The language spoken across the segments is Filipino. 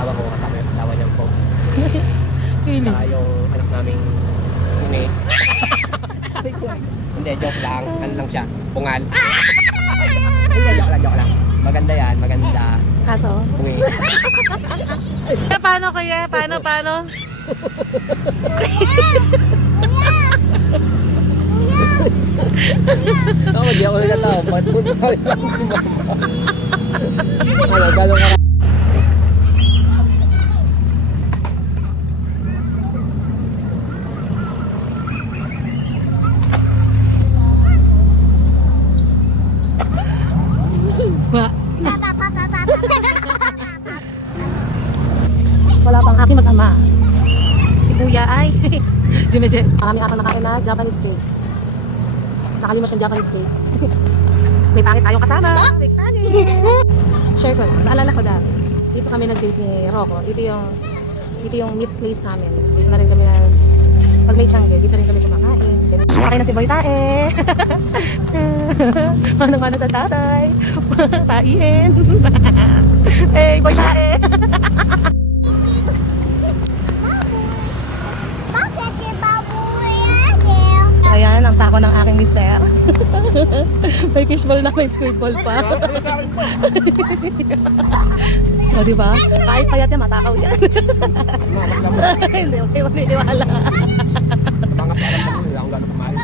asawa ko, kasama yung asawa niyang po. Feeling. Saka yung anak naming bungi. Hindi, joke lang. Ano lang siya? Bungal. Hindi, joke lang. Maganda yan, maganda. Kaso? Bungi. Paano kuya? Paano? Ako, di ako nagtatapad. Buti lang si mama. Ano, gano'n ka. Wa. Wala pang aking mag-ama. Si kuya ay Jimmy Jeps. Kami atang nakain na Japanese steak. Nakalima siyang Japanese steak. May pangit tayong kasama. May pangit. Share ko lang. Naalala ko dati. Dito kami nag-date ni Rocco. Ito yung meat place namin. Dito na rin kami na pag may tiyangge, dito rin kami kumakain. Kumakain na si Boy Tae. Manang-mana sa tatay. Tain. Hey, Boy Tae. Ayan, ang tako ng aking mister. May fishball na, may squid ball pa. O, diba? Kahit payat yan, matakaw yan. Hindi, okay, maniniwala. Bangap pa alam ko, hindi ako gano'n kumain.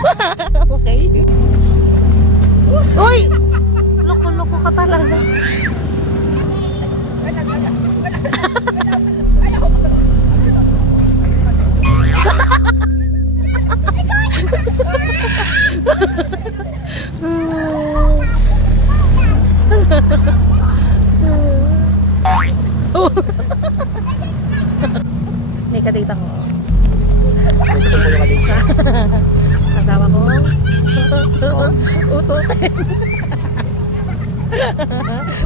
Okay. Uy! Loko-loko ka talaga. May kadate ako. Gusto ko yung kadate. Asawa ko. Ututin.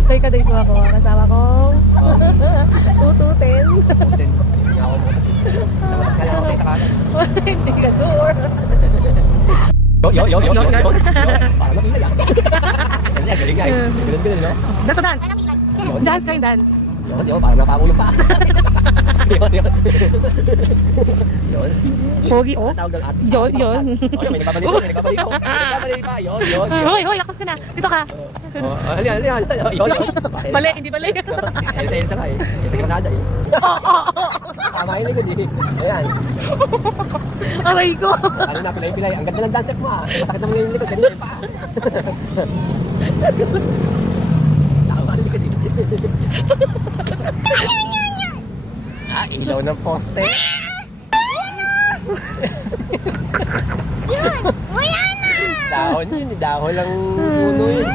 May kadate ko ako. Asawa ko. Ututin. Then, hindi ako makapatid. Sa matagkala ako kayo sa kanan. Hindi ka sure. Yo. Parang makilay ah. Ganyan, galing nga eh. Ganun, no? Dance, dance. Dance kayo, dance. Yun, parang napakulong pa. Yun. Pogi, oh. Tawag ng ate. Yun. Oh, may nagbabalik pa. Nagbabalik pa. Yun. Hoy, lakas ka na. Dito ka. Halika. Yun. Bali, hindi bali. Elsa ka eh. Elsa Granada eh. Tama yun likod eh. Ayan. Aray ko. Ano na, pilay-pilay. Ang ganda ng dance step mo ah. Masakit naman yung likod. Ganyan yung paa. Tama yung likod eh. Ilaw ng poste. Yun! Wala na! Dahon yun, dahon lang puno yun.